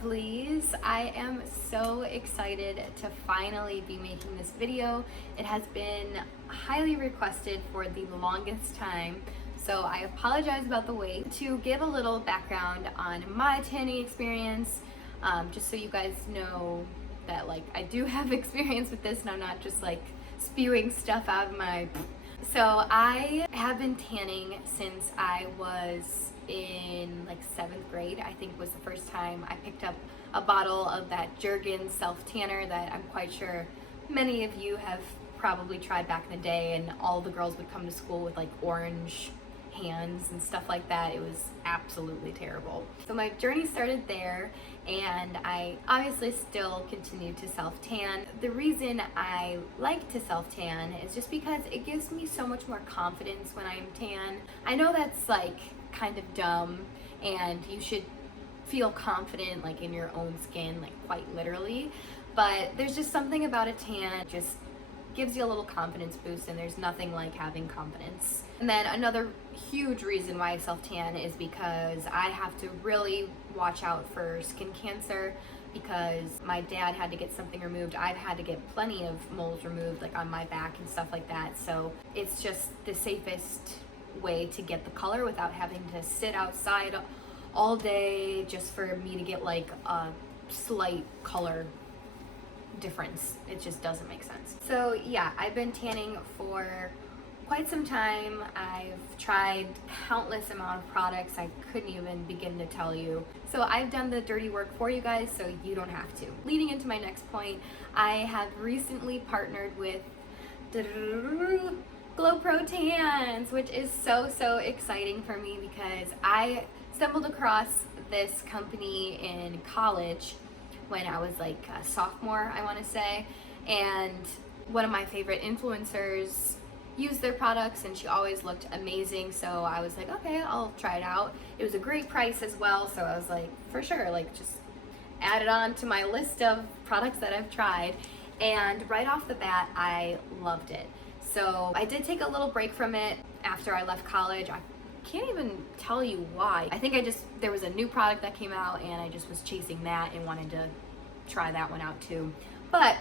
lovelies. I am so excited to finally be making this video. It has been highly requested for the longest time, so I apologize about the wait. To give a little background on my tanning experience, just so you guys know that I do have experience with this and I'm not just spewing stuff out of my... So I have been tanning since I was in 7th grade. I think was the first time I picked up a bottle of that Jergens self tanner that I'm quite sure many of you have probably tried back in the day, and all the girls would come to school with orange hands and stuff like that. It was absolutely terrible. So my journey started there, and I obviously still continue to self tan. The reason I like to self tan is just because it gives me so much more confidence when I'm tan. I know that's kind of dumb, and you should feel confident in your own skin, quite literally, but there's just something about a tan just gives you a little confidence boost, and there's nothing like having confidence. And then another huge reason why I self tan is because I have to really watch out for skin cancer, because my dad had to get something removed. I've had to get plenty of moles removed on my back and stuff like that, so it's just the safest way to get the color without having to sit outside all day just for me to get a slight color difference. It just doesn't make sense. So yeah, I've been tanning for quite some time. I've tried countless amount of products I couldn't even begin to tell you. So I've done the dirty work for you guys so you don't have to. Leading into my next point, I have recently partnered with GlowPro Tans, which is so exciting for me because I stumbled across this company in college when I was a sophomore, I want to say, and one of my favorite influencers used their products and she always looked amazing, so I was okay, I'll try it out. It was a great price as well, so I was for sure, just add it on to my list of products that I've tried, and right off the bat I loved it. So I did take a little break from it after I left college. I can't even tell you why. I think there was a new product that came out and I just was chasing that and wanted to try that one out too. But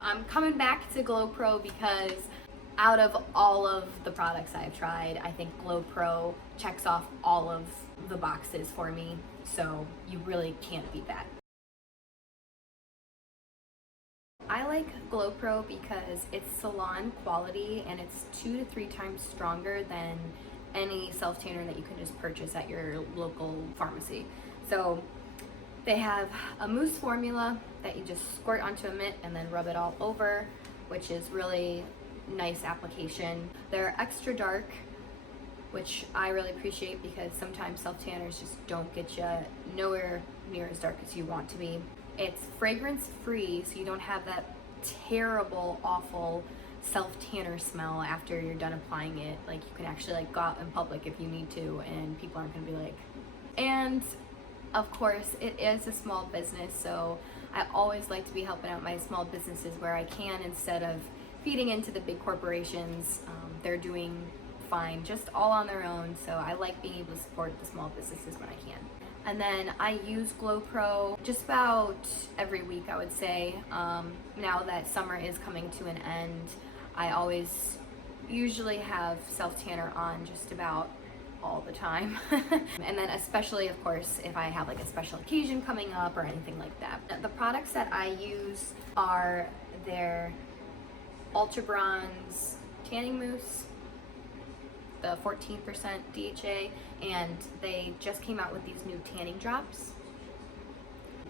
I'm coming back to GlowPro because out of all of the products I've tried, I think GlowPro checks off all of the boxes for me. So you really can't beat that. I like GlowPro because it's salon quality and it's 2 to 3 times stronger than any self tanner that you can just purchase at your local pharmacy. So they have a mousse formula that you just squirt onto a mitt and then rub it all over, which is really nice application. They're extra dark, which I really appreciate because sometimes self tanners just don't get you nowhere near as dark as you want to be. It's fragrance free, so you don't have that terrible, awful self-tanner smell after you're done applying it. You can actually go out in public if you need to and people aren't gonna be And of course it is a small business, so I always like to be helping out my small businesses where I can instead of feeding into the big corporations. They're doing fine just all on their own, so I like being able to support the small businesses when I can. And then I use GlowPro just about every week, I would say. Now that summer is coming to an end, I always usually have self-tanner on just about all the time. And then especially, of course, if I have a special occasion coming up or anything like that. The products that I use are their Ultra Bronze Tanning Mousse, the 14% DHA, and they just came out with these new tanning drops,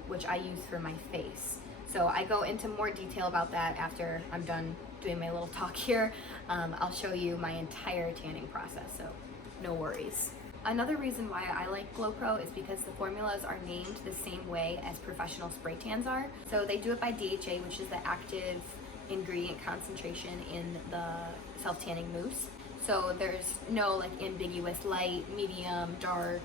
which I use for my face. So I go into more detail about that after I'm done doing my little talk here. I'll show you my entire tanning process, so no worries. Another reason why I like GlowPro is because the formulas are named the same way as professional spray tans are. So they do it by DHA, which is the active ingredient concentration in the self-tanning mousse. So there's no ambiguous light, medium, dark,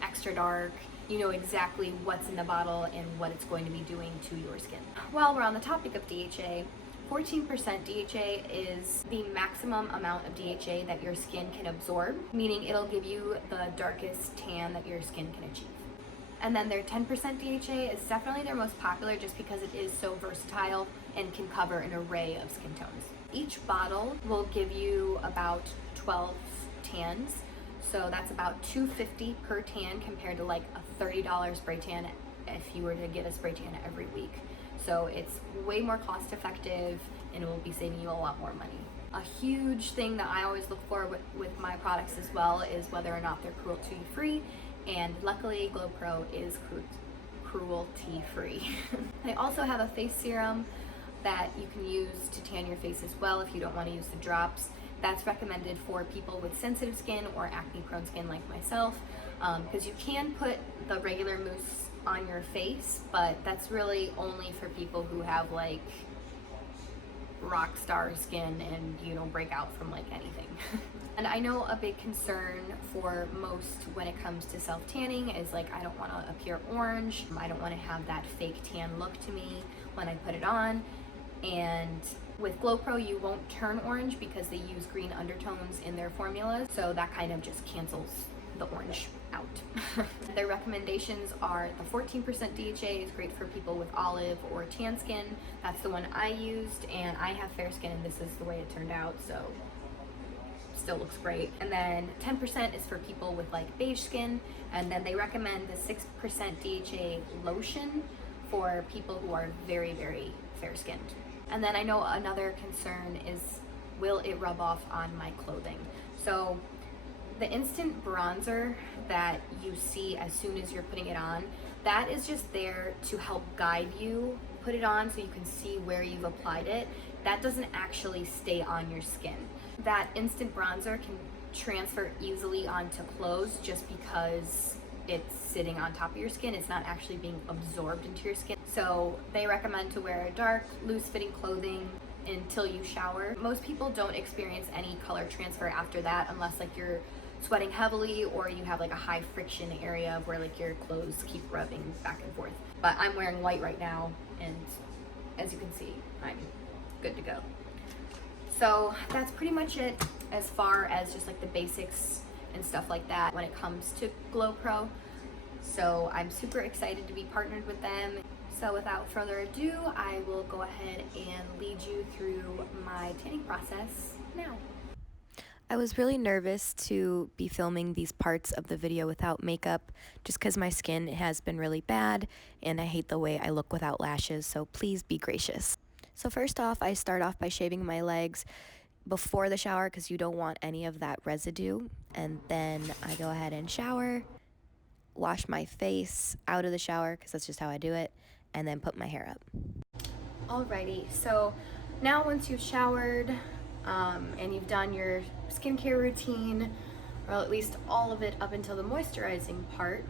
extra dark. You know exactly what's in the bottle and what it's going to be doing to your skin. While we're on the topic of DHA, 14% DHA is the maximum amount of DHA that your skin can absorb, meaning it'll give you the darkest tan that your skin can achieve. And then their 10% DHA is definitely their most popular just because it is so versatile and can cover an array of skin tones. Each bottle will give you about 12 tans, so that's about $2.50 per tan compared to like a $30 spray tan if you were to get a spray tan every week. So it's way more cost effective and it will be saving you a lot more money. A huge thing that I always look for with my products as well is whether or not they're cruelty free, and luckily GlowPro is cruelty free. They also have a face serum that you can use to tan your face as well if you don't want to use the drops. That's recommended for people with sensitive skin or acne prone skin like myself, because you can put the regular mousse on your face, but that's really only for people who have like rock star skin and you don't break out from like anything. And I know a big concern for most when it comes to self tanning is like, I don't want to appear orange, I don't want to have that fake tan look to me when I put it on. And with GlowPro you won't turn orange because they use green undertones in their formulas, so that kind of just cancels the orange out. Their recommendations are the 14% DHA is great for people with olive or tan skin. That's the one I used, and I have fair skin and this is the way it turned out, so still looks great. And then 10% is for people with like beige skin, and then they recommend the 6% DHA lotion for people who are very, very fair skinned. And then I know another concern is, will it rub off on my clothing? So the instant bronzer that you see as soon as you're putting it on, that is just there to help guide you put it on so you can see where you've applied it. That doesn't actually stay on your skin. That instant bronzer can transfer easily onto clothes just because it's sitting on top of your skin. It's not actually being absorbed into your skin. So they recommend to wear dark, loose-fitting clothing until you shower. Most people don't experience any color transfer after that unless like you're sweating heavily or you have like a high friction area of where like your clothes keep rubbing back and forth. But I'm wearing white right now, and as you can see, I'm good to go. So that's pretty much it as far as just like the basics and stuff like that when it comes to GlowPro. So I'm super excited to be partnered with them. So without further ado, I will go ahead and lead you through my tanning process now. I was really nervous to be filming these parts of the video without makeup just because my skin has been really bad and I hate the way I look without lashes, so please be gracious. So first off, I start off by shaving my legs before the shower because you don't want any of that residue, and then I go ahead and shower, wash my face out of the shower because that's just how I do it, and then put my hair up. Alrighty, so now once you've showered and you've done your skincare routine, or at least all of it up until the moisturizing part,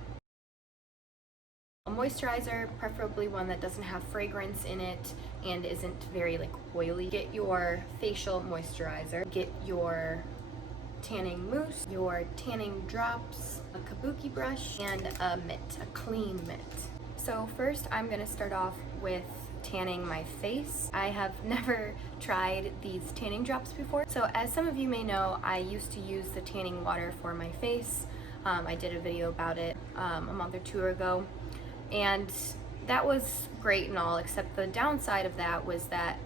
a moisturizer, preferably one that doesn't have fragrance in it and isn't very like oily. Get your facial moisturizer, get your tanning mousse, your tanning drops, a kabuki brush, and a mitt, a clean mitt. So first I'm gonna start off with tanning my face. I have never tried these tanning drops before. So as some of you may know, I used to use the tanning water for my face. I did a video about it a month or two ago, and that was great and all, except the downside of that was that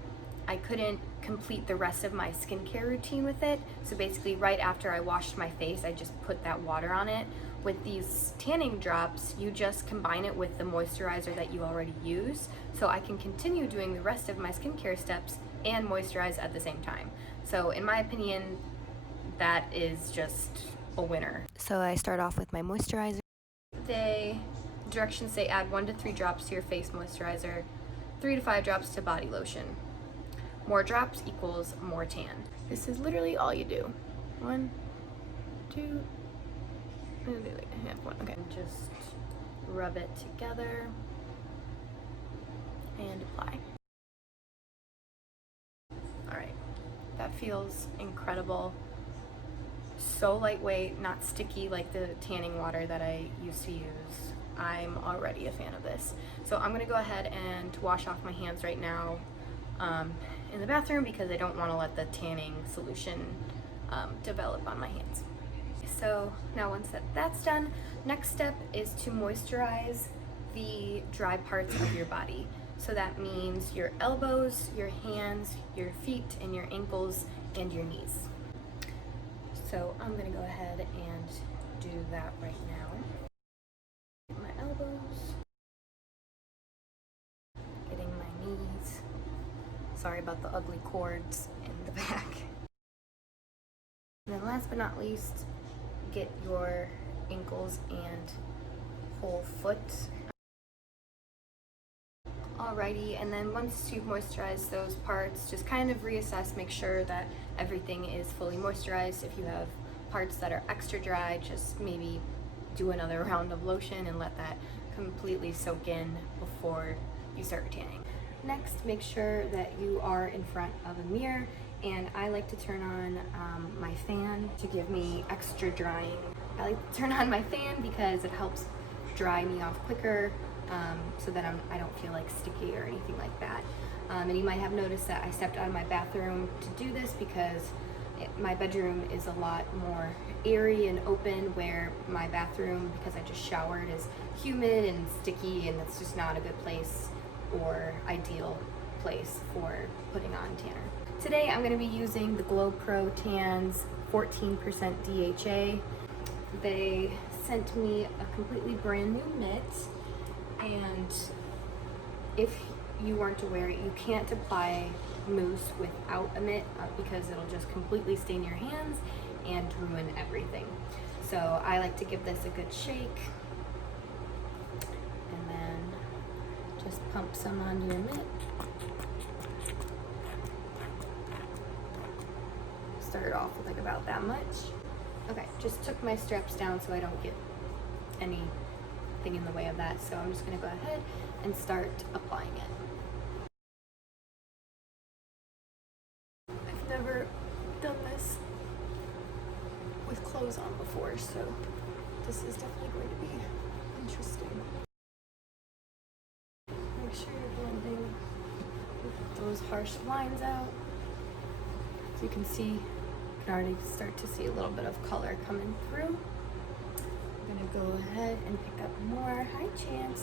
I couldn't complete the rest of my skincare routine with it. So basically right after I washed my face, I just put that water on it. With these tanning drops, you just combine it with the moisturizer that you already use, so I can continue doing the rest of my skincare steps and moisturize at the same time. So in my opinion, that is just a winner. So I start off with my moisturizer. Directions say add 1 to 3 drops to your face moisturizer, 3 to 5 drops to body lotion. More drops equals more tan. This is literally all you do. 1, 2, okay. Just rub it together and apply. Alright, that feels incredible. So lightweight, not sticky like the tanning water that I used to use. I'm already a fan of this. So I'm gonna go ahead and wash off my hands right now in the bathroom because I don't want to let the tanning solution develop on my hands. So now once that's done, next step is to moisturize the dry parts of your body. So that means your elbows, your hands, your feet, and your ankles, and your knees. So I'm gonna go ahead and do that right now. My elbows, getting my knees. Sorry about the ugly cords in the back. And then last but not least, get your ankles and whole foot. Alrighty, and then once you've moisturized those parts, just kind of reassess, make sure that everything is fully moisturized. If you have parts that are extra dry, just maybe do another round of lotion and let that completely soak in before you start tanning. Next, make sure that you are in front of a mirror, and I like to turn on my fan to give me extra drying. I like to turn on my fan because it helps dry me off quicker, so that I don't feel like sticky or anything like that. And you might have noticed that I stepped out of my bathroom to do this because my bedroom is a lot more airy and open, where my bathroom, because I just showered, is humid and sticky, and that's just not a good place or ideal place for putting on tanner. Today I'm going to be using the GlowPro Tans 14% DHA. They sent me a completely brand new mitt, and if you weren't aware, you can't apply mousse without a mitt because it'll just completely stain your hands and ruin everything. So I like to give this a good shake, and then just pump some onto your mitt. Start off with like about that much. Okay, just took my straps down so I don't get anything in the way of that. So I'm just gonna go ahead and start applying it. I've never done this with clothes on before, so this is definitely going to be interesting. Make sure you're blending those harsh lines out. So you can see, you can already start to see a little bit of color coming through. I'm gonna go ahead and pick up more. Hi, Chance.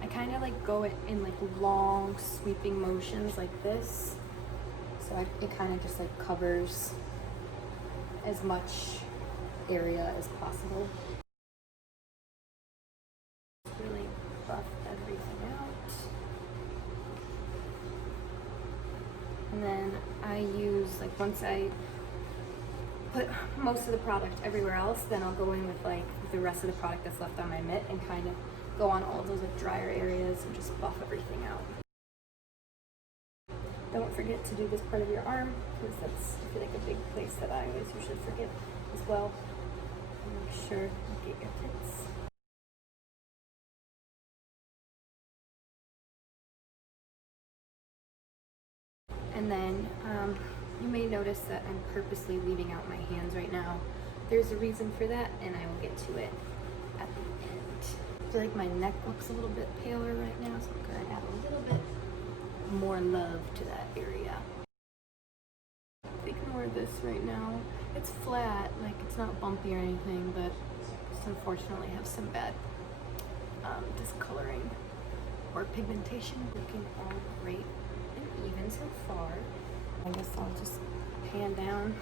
I kind of like go in like long sweeping motions like this, so it kind of just like covers as much area as possible. Really buff everything out. And then I use, like, once I put most of the product everywhere else, then I'll go in with like the rest of the product that's left on my mitt and kind of go on all those like drier areas and just buff everything out. Don't forget to do this part of your arm, because that's, I feel like, a big place that I always usually forget as well. And make sure you get your tits. And then you may notice that I'm purposely leaving out my hands right now. There's a reason for that, and I will get to it at the end. I feel like my neck looks a little bit paler right now, so I'm going to add a little bit more love to that area. Ignore this right now. It's flat, like it's not bumpy or anything, but just unfortunately have some bad discoloring or pigmentation. Looking all great and even so far. I guess I'll just pan down.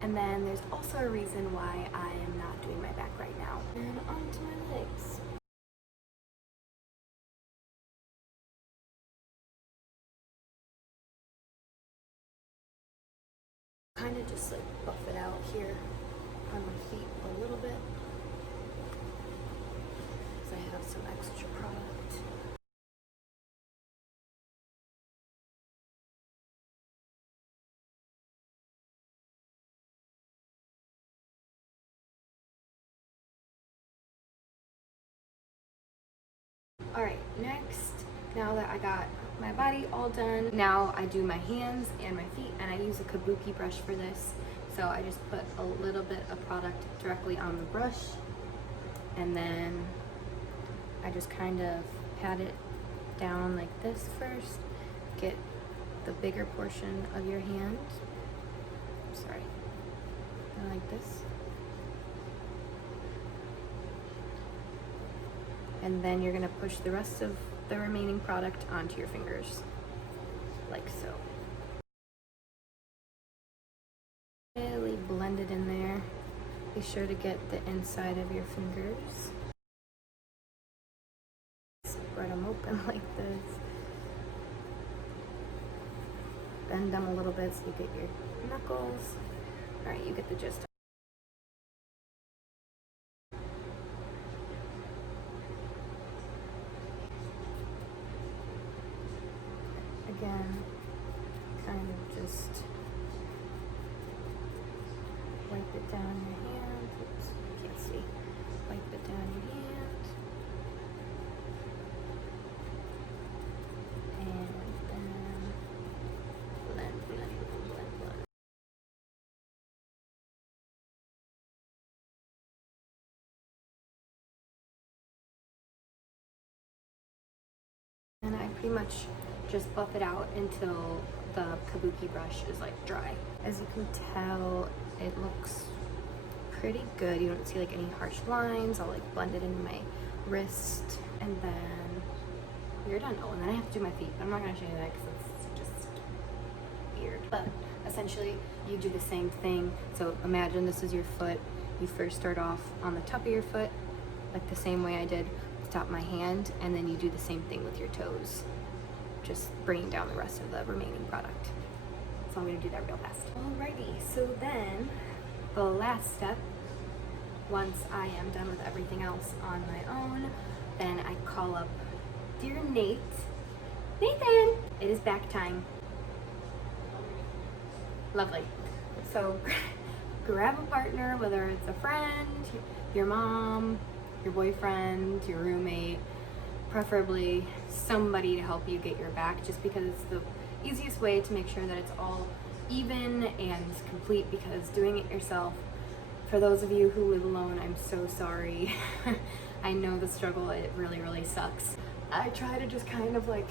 And then there's also a reason why I am not doing my back right now. And onto my legs. Kind of just like buff it out here on my feet a little bit, because I have some extra product. Alright, next, now that I got my body all done, now I do my hands and my feet, and I use a kabuki brush for this. So I just put a little bit of product directly on the brush, and then just kind of pat it down like this first. Get the bigger portion of your hand. Sorry. Like this. And then you're gonna push the rest of the remaining product onto your fingers, like so. Really blend it in there. Be sure to get the inside of your fingers. Spread them open like this. Bend them a little bit so you get your knuckles. All right, you get the gist. Again, kind of just wipe it down your hand. Oops, can't see. Wipe it down your hand. And then blend, blend, blend, blend, blend. And I pretty much just buff it out until the kabuki brush is like dry. As you can tell, it looks pretty good. You don't see like any harsh lines. I'll like blend it into my wrist, and then you're done. Oh, and then I have to do my feet, but I'm not gonna show you that because it's just weird. But essentially, you do the same thing. So imagine this is your foot. You first start off on the top of your foot, like the same way I did with the top of my hand, and then you do the same thing with your toes. Just bringing down the rest of the remaining product. So I'm gonna do that real fast. Alrighty, so then the last step, once I am done with everything else on my own, then I call up dear Nate. Nathan, it is back time. Lovely. So grab a partner, whether it's a friend, your mom, your boyfriend, your roommate, preferably somebody to help you get your back, just because it's the easiest way to make sure that it's all even and complete, because doing it yourself, for those of you who live alone, I'm so sorry. I know the struggle, it really, really sucks. I try to just kind of like,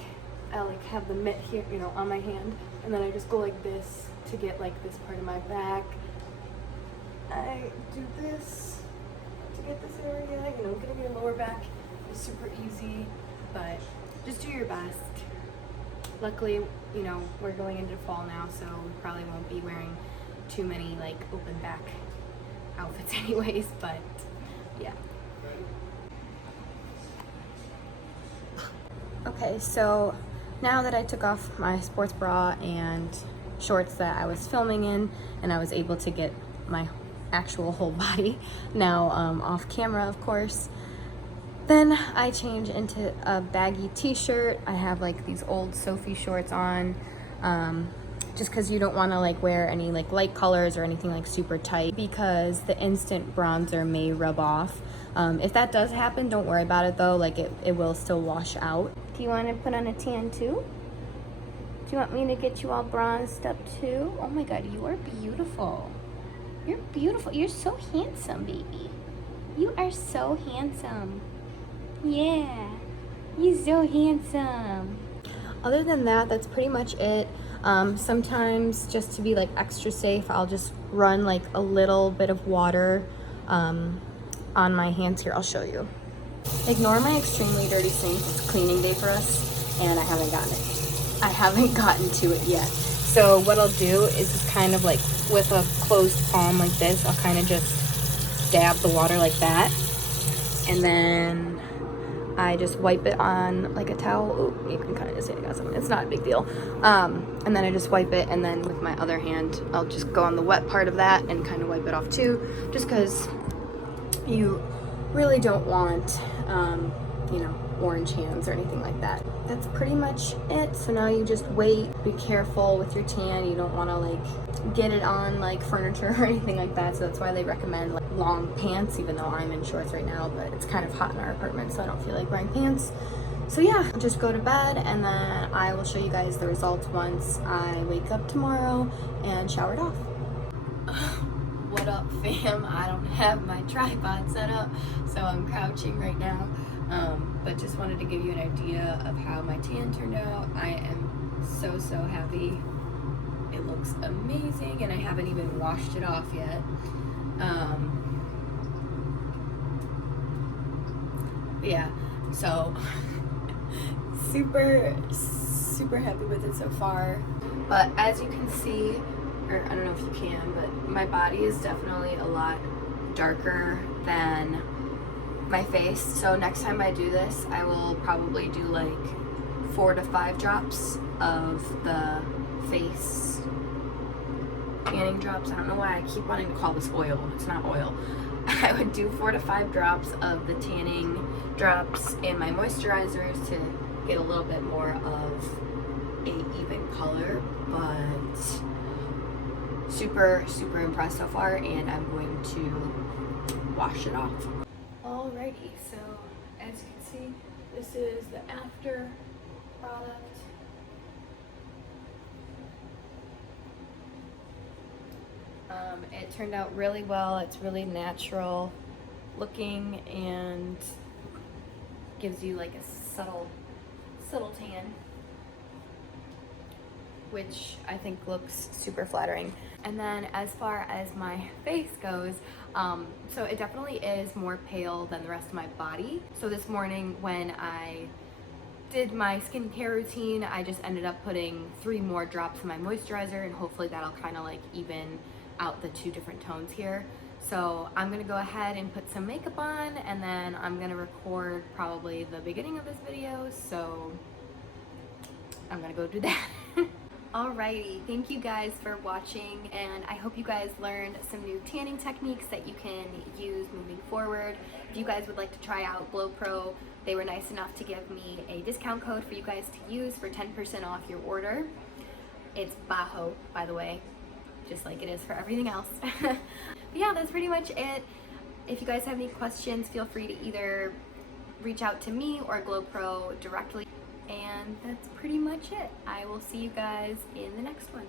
I like have the mitt here, you know, on my hand, and then I just go like this to get like this part of my back. I do this to get this area, you know, getting your lower back is super easy, but just do your best. Luckily, you know, we're going into fall now, so we probably won't be wearing too many like open back outfits anyways, but yeah. Okay, so now that I took off my sports bra and shorts that I was filming in, and I was able to get my actual whole body now off camera, of course, then I change into a baggy t-shirt. I have like these old Sophie shorts on, just because you don't want to like wear any like light colors or anything like super tight, because the instant bronzer may rub off. If that does happen, don't worry about it though, like it will still wash out. Do you want to put on a tan too? Do you want me to get you all bronzed up too? Oh my god, you are beautiful. You're beautiful. You're so handsome, baby. You are so handsome. Yeah, you're so handsome. Other than that, that's pretty much it. Sometimes just to be like extra safe, I'll just run like a little bit of water on my hands here. I'll show you. Ignore my extremely dirty sink. It's cleaning day for us, and I haven't gotten to it yet. So what I'll do is just kind of like with a closed palm like this, I'll kind of just dab the water like that, and then I just wipe it on like a towel. Ooh, you can kind of see I got something. It's not a big deal. And then I just wipe it, and then with my other hand, I'll just go on the wet part of that and kind of wipe it off too, just because you really don't want, you know, orange hands or anything like that. That's pretty much it. So now you just wait. Be careful with your tan. You don't want to like get it on like furniture or anything like that. So that's why they recommend like long pants, even though I'm in shorts right now, but it's kind of hot in our apartment, so I don't feel like wearing pants. So yeah, just go to bed, and then I will show you guys the results once I wake up tomorrow and showered off. What up, fam? I don't have my tripod set up, so I'm crouching right now. But just wanted to give you an idea of how my tan turned out. I am so happy. It looks amazing, and I haven't even washed it off yet. But yeah, so super happy with it so far. But as you can see, or I don't know if you can, but my body is definitely a lot darker than my face. So next time I do this, I will probably do like 4 to 5 drops of the face tanning drops. I don't know why I keep wanting to call this oil. It's not oil. I would do 4 to 5 drops of the tanning drops and my moisturizers to get a little bit more of a even color, but super impressed so far, and I'm going to wash it off. Alrighty, so as you can see, this is the after product. It turned out really well. It's really natural looking and gives you like a subtle tan, which I think looks super flattering. And then as far as my face goes, so it definitely is more pale than the rest of my body. So this morning when I did my skincare routine, I just ended up putting 3 more drops of my moisturizer, and hopefully that'll kind of like even out the 2 different tones here. So I'm gonna go ahead and put some makeup on, and then I'm gonna record probably the beginning of this video, so I'm gonna go do that. Alrighty, thank you guys for watching, and I hope you guys learned some new tanning techniques that you can use moving forward. If you guys would like to try out GlowPro, they were nice enough to give me a discount code for you guys to use for 10% off your order. It's BAHO, by the way, just like it is for everything else. But yeah, that's pretty much it. If you guys have any questions, feel free to either reach out to me or GlowPro directly. And that's pretty much it. I will see you guys in the next one.